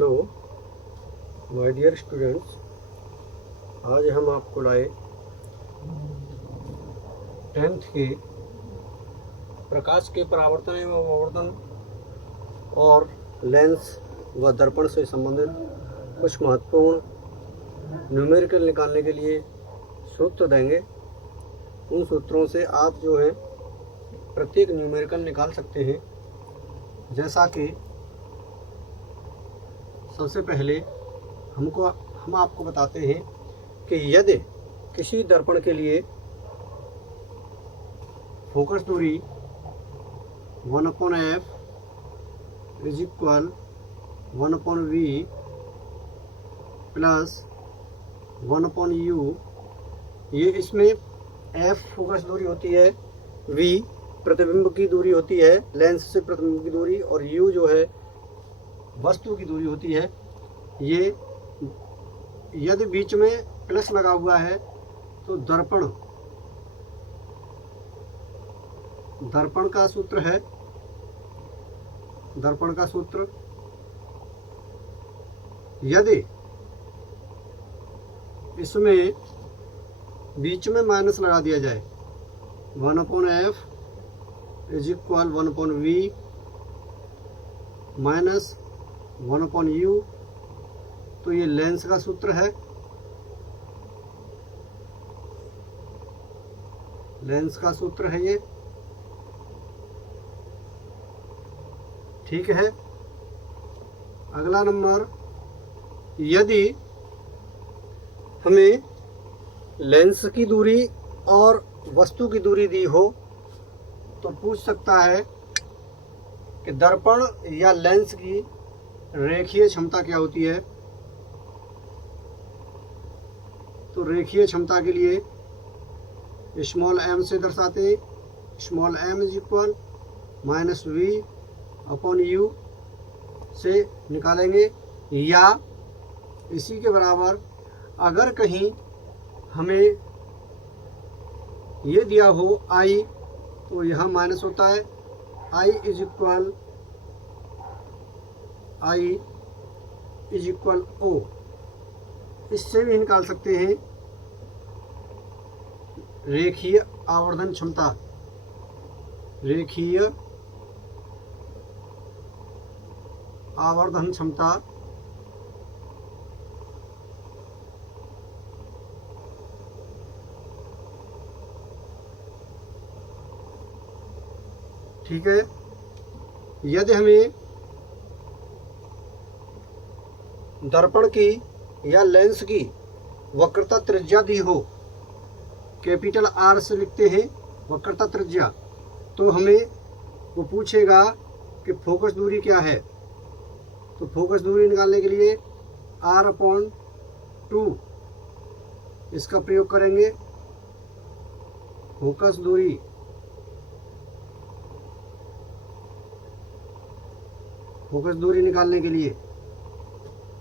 Hello my dear students, आज हम आपको लाए 10th के प्रकाश के परावर्तन एवं अपवर्तन और लेंस व दर्पण से संबंधित कुछ महत्वपूर्ण न्यूमेरिकल निकालने के लिए सूत्र देंगे। उन सूत्रों से आप जो है प्रत्येक न्यूमेरिकल निकाल सकते हैं। जैसा कि सबसे पहले हम आपको बताते हैं कि यदि किसी दर्पण के लिए फोकस दूरी 1/f is equal 1/v plus 1/u, ये इसमें f फोकस दूरी होती है, v प्रतिबिंब की दूरी होती है, लेंस से प्रतिबिंब की दूरी, और u जो है वस्तु की दूरी होती है। ये यदि बीच में प्लस लगा हुआ है तो दर्पण का सूत्र है, दर्पण का सूत्र यदि इसमें बीच में माइनस लगा दिया जाए 1/f is equal 1/v minus 1/u, तो ये लेंस का सूत्र है। लेंस का सूत्र है ये, ठीक है। अगला नंबर, यदि हमें लेंस की दूरी और वस्तु की दूरी दी हो तो पूछ सकता है कि दर्पण या लेंस की रेखीय क्षमता क्या होती है। तो रेखीय क्षमता के लिए स्मॉल m से दर्शाते हैं। Small m is equal -v/u से निकालेंगे, या इसी के बराबर अगर कहीं हमें ये दिया हो I, तो यहाँ माइनस होता है। I इज इक्वल O, इससे भी निकाल सकते हैं रेखीय आवर्धन क्षमता। रेखीय आवर्धन क्षमता ठीक है। यदि हमें दर्पण की या लेंस की वक्रता त्रिज्या दी हो, कैपिटल R से लिखते हैं वक्रता त्रिज्या, तो हमें वो पूछेगा कि फोकस दूरी क्या है। तो फोकस दूरी निकालने के लिए R/2 इसका प्रयोग करेंगे। फोकस दूरी निकालने के लिए,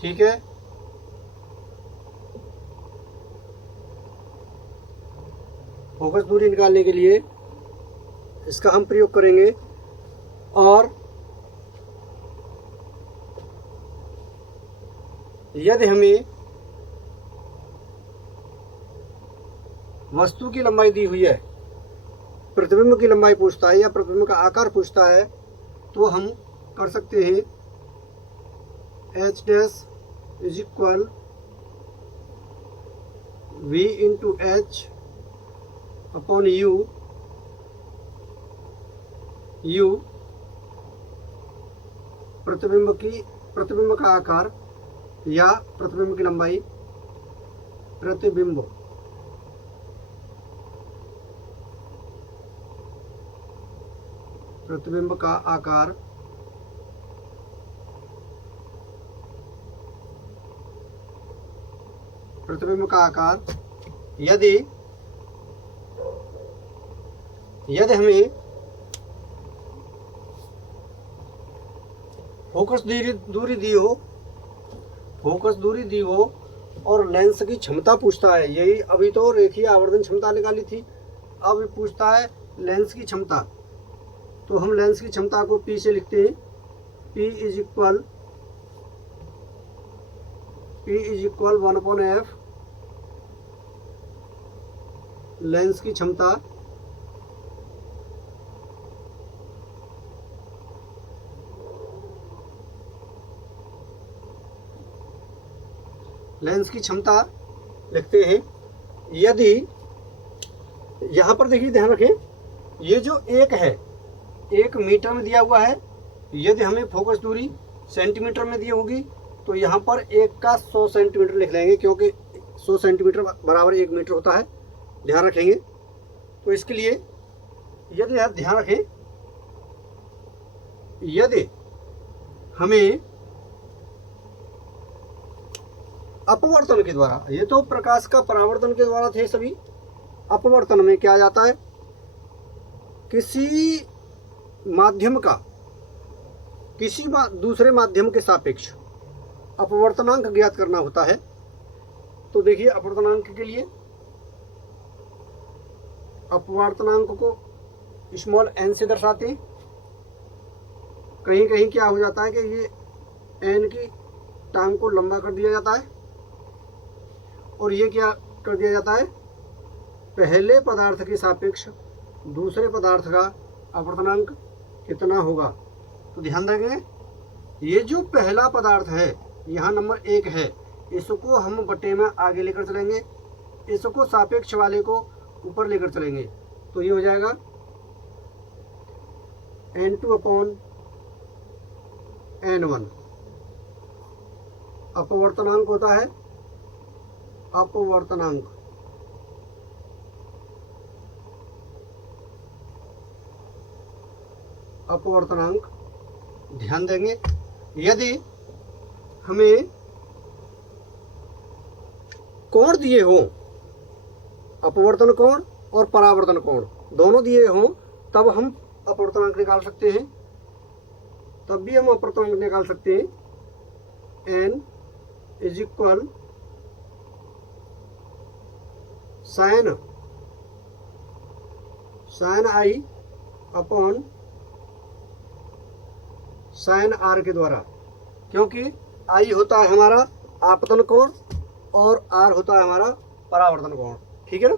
ठीक है। फोकस दूरी निकालने के लिए इसका हम प्रयोग करेंगे। और यदि हमें वस्तु की लंबाई दी हुई है, प्रतिबिंब की लंबाई पूछता है या प्रतिबिंब का आकार पूछता है, तो हम कर सकते हैं h' is equal v/h/u, u प्रतिबिंब का आकार या प्रतिबिंब की लंबाई, प्रतिबिंब का आकार यदि हमें फोकस दूरी दी हो और लेंस की क्षमता पूछता है। यही अभी तो रेखीय आवर्धन क्षमता निकाली थी, अब पूछता है लेंस की क्षमता। तो हम लेंस की क्षमता को P से लिखते हैं। P is equal P is equal 1/f lens की क्षमता लिखते हैं। यदि यहाँ पर देखिए, ध्यान रखें, ये जो एक है 1 मीटर में दिया हुआ है। यदि हमें फोकस दूरी सेंटीमीटर में दी होगी तो यहाँ पर 1 का 100 सेंटीमीटर लिख लेंगे, क्योंकि 100 सेंटीमीटर बराबर 1 मीटर होता है, ध्यान रखेंगे। तो इसके लिए यदि आप ध्यान रखें, यदि हमें अपवर्तन के द्वारा, ये तो प्रकाश का परावर्तन के द्वारा थे सभी, अपवर्तन में क्या जाता है, किसी माध्यम का किसी दूसरे माध्यम के सापेक्ष अपवर्तनांक ज्ञात करना होता है। तो देखिए, अपवर्तनांक के लिए अपवर्तनांक को स्मॉल n से दर्शाते हैं। कहीं कहीं क्या हो जाता है कि ये n की टांग को लंबा कर दिया जाता है और ये क्या कर दिया जाता है, पहले पदार्थ के सापेक्ष दूसरे पदार्थ का अपवर्तनांक कितना होगा। तो ध्यान रखें, ये जो पहला पदार्थ है यहाँ नंबर 1 है, इसको हम बटे में आगे लेकर चलेंगे, इसको सापेक्ष वाले को ऊपर लेकर चलेंगे। तो ये हो जाएगा n2/n1 अपवर्तनांक होता है, अपवर्तनांक। अपवर्तनांक ध्यान देंगे। यदि हमें कोण दिए हों, अपवर्तन कोण और परावर्तन कोण दोनों दिए हों, तब हम अपवर्तनांक निकाल सकते हैं। तब भी हम अपवर्तनांक निकाल सकते हैं। n is equal sine i upon sine r के द्वारा, क्योंकि i होता है हमारा आपतन कोण और r होता है हमारा परावर्तन कोण। ठीक है ना,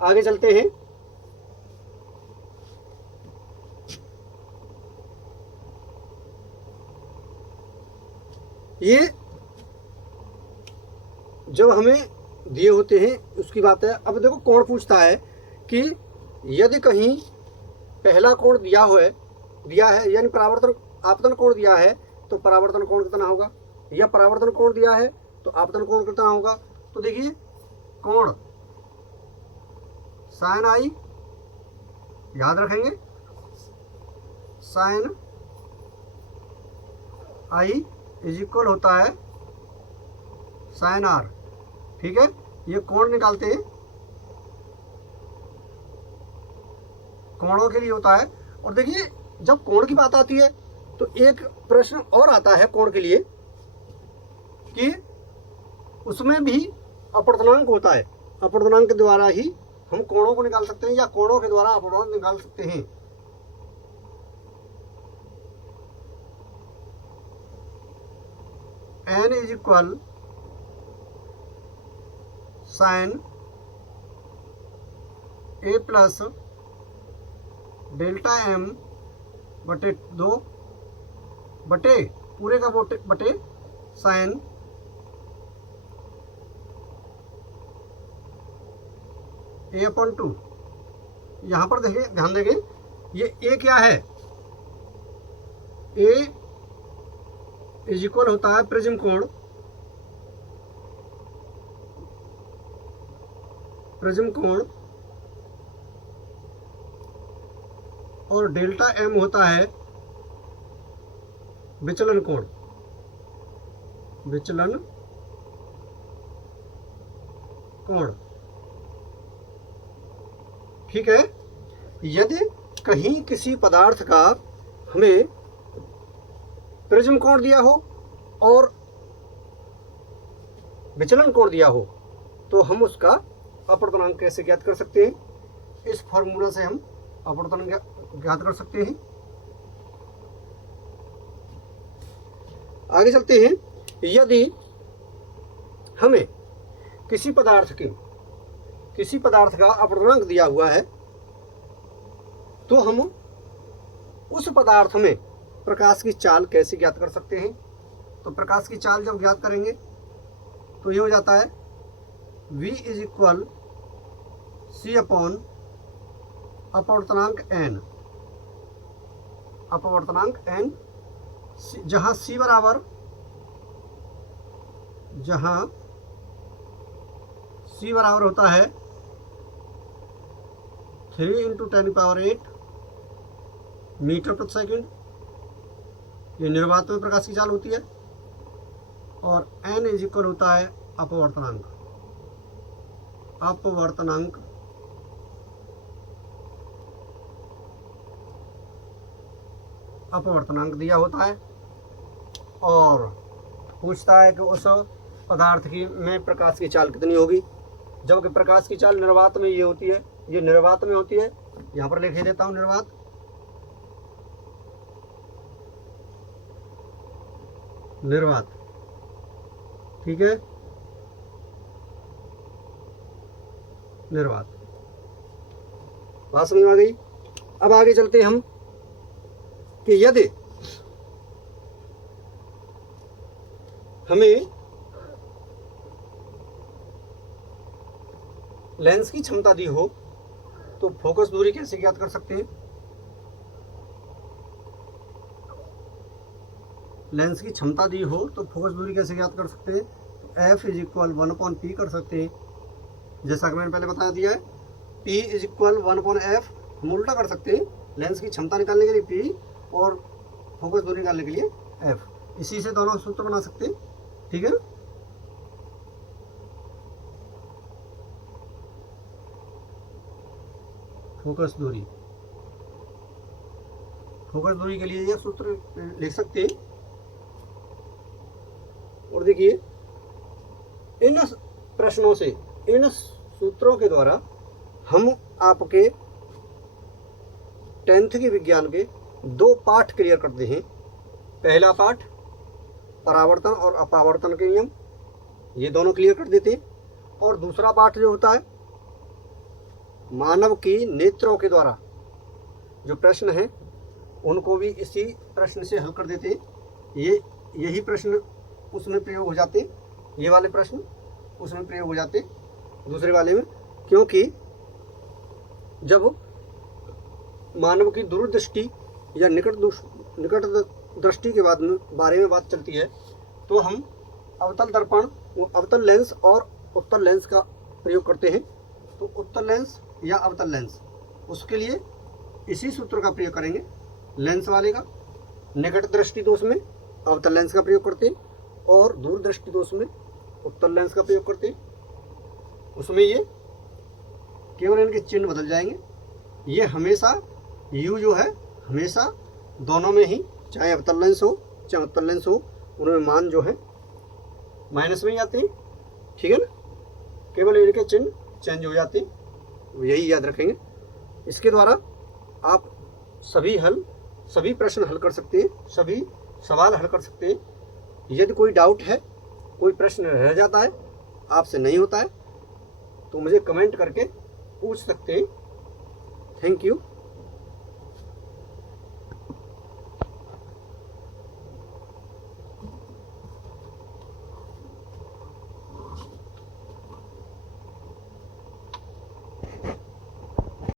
आगे चलते हैं। ये जब हमें दिए होते हैं उसकी बात है। अब देखो, कोण पूछता है कि यदि कहीं पहला कोण दिया है यानी परावर्तन आपतन कोण दिया है, तो परावर्तन कोण कितना होगा, या परावर्तन कोण दिया है तो आपतन कोण कितना होगा। तो देखिए, कोण साइन i याद रखेंगे, साइन i इज इक्वल होता है साइन r। ठीक है, ये कोण निकालते हैं, कोणों के लिए होता है। और देखिए, जब कोण की बात आती है तो एक प्रश्न और आता है कोण के लिए कि उसमें भी अपवर्तनांक होता है। अपवर्तनांक के द्वारा ही हम कोणों को निकाल सकते हैं, या कोणों के द्वारा अपवर्तनांक निकाल सकते हैं। n is equal sine a plus delta m बटे 2 बटे पूरे का बटे साइन a/2। यहाँ पर देखिए, ध्यान देंगे, ये a क्या है, a इज इक्वल होता है प्रिज्म कोण, और डेल्टा m होता है विचलन कोण, ठीक है। यदि कहीं किसी पदार्थ का हमें प्रिज्म कोण दिया हो और विचलन कोण दिया हो, तो हम उसका अपवर्तनांक कैसे ज्ञात कर सकते हैं। इस फॉर्मूला से हम अपवर्तनांक ज्ञात कर सकते हैं। आगे चलते हैं। यदि हमें किसी पदार्थ का अपवर्तनांक दिया हुआ है, तो हम उस पदार्थ में प्रकाश की चाल कैसे ज्ञात कर सकते हैं। तो प्रकाश की चाल जब ज्ञात करेंगे तो ये हो जाता है V is equal C upon अपवर्तनांक n, जहाँ C बराबर होता है 3 × 10⁸ मीटर प्रति सेकंड, ये निर्वात में प्रकाश की चाल होती है, और n इज इक्वल होता है अपवर्तनांक दिया होता है, और पूछता है कि उस पदार्थ की में प्रकाश की चाल कितनी होगी, जबकि प्रकाश की चाल निर्वात में ये होती है, ये निर्वात में होती है। यहाँ पर लिख देता हूँ निर्वात, ठीक है, निर्वात। बात समझ में आ गई। अब आगे चलते हम कि यदि हमें लेंस की क्षमता दी हो तो फोकस दूरी कैसे ज्ञात कर सकते हैं। लेंस की क्षमता दी हो तो फोकस दूरी कैसे ज्ञात कर सकते हैं। F इज इक्वल 1/p कर सकते हैं, जैसा कि मैंने पहले बता दिया है। P इज इक्वल 1/f हम उल्टा कर सकते हैं, लेंस की क्षमता निकालने के लिए P और फोकस दूरी निकालने के लिए F, इसी से दोनों सूत्र बना सकते हैं, ठीक है। फोकस दूरी के लिए यह सूत्र लिख सकते हैं। और देखिए इन प्रश्नों से, इन सूत्रों के द्वारा हम आपके 10th के विज्ञान के 2 पाठ क्लियर करते हैं। पहला पाठ परावर्तन और अपवर्तन के नियम, ये दोनों क्लियर कर देते हैं, और दूसरा पाठ जो होता है मानव की नेत्रों के द्वारा जो प्रश्न हैं उनको भी इसी प्रश्न से हल कर देते हैं। यही प्रश्न उसमें प्रयोग हो जाते, ये वाले प्रश्न उसमें प्रयोग हो जाते दूसरे वाले में, क्योंकि जब मानव की दूरदृष्टि या निकट दृष्टि के बारे में बात चलती है तो हम अवतल दर्पण, अवतल लेंस और उत्तल लेंस का प्रयोग करते हैं। तो उत्तल लेंस या अवतल लेंस, उसके लिए इसी सूत्र का प्रयोग करेंगे, लेंस वाले का। निकट दृष्टि दोष में अवतल लेंस का प्रयोग करते हैं, और दूर दृष्टि दोष में उत्तल लेंस का प्रयोग करते हैं। उसमें ये केवल इनके चिन्ह बदल जाएंगे। ये हमेशा U जो है हमेशा दोनों में ही, चाहे अवतल लेंस हो चाहे उत्तल लेंस हो, उनमें मान जो है माइनस में ही आते हैं, ठीक है ना। केवल इनके चिन्ह चेंज हो जाते हैं, यही याद रखेंगे। इसके द्वारा आप सभी प्रश्न हल कर सकते हैं, सभी सवाल हल कर सकते हैं। यदि कोई डाउट है, कोई प्रश्न रह जाता है, आपसे नहीं होता है, तो मुझे कमेंट करके पूछ सकते हैं। Thank you.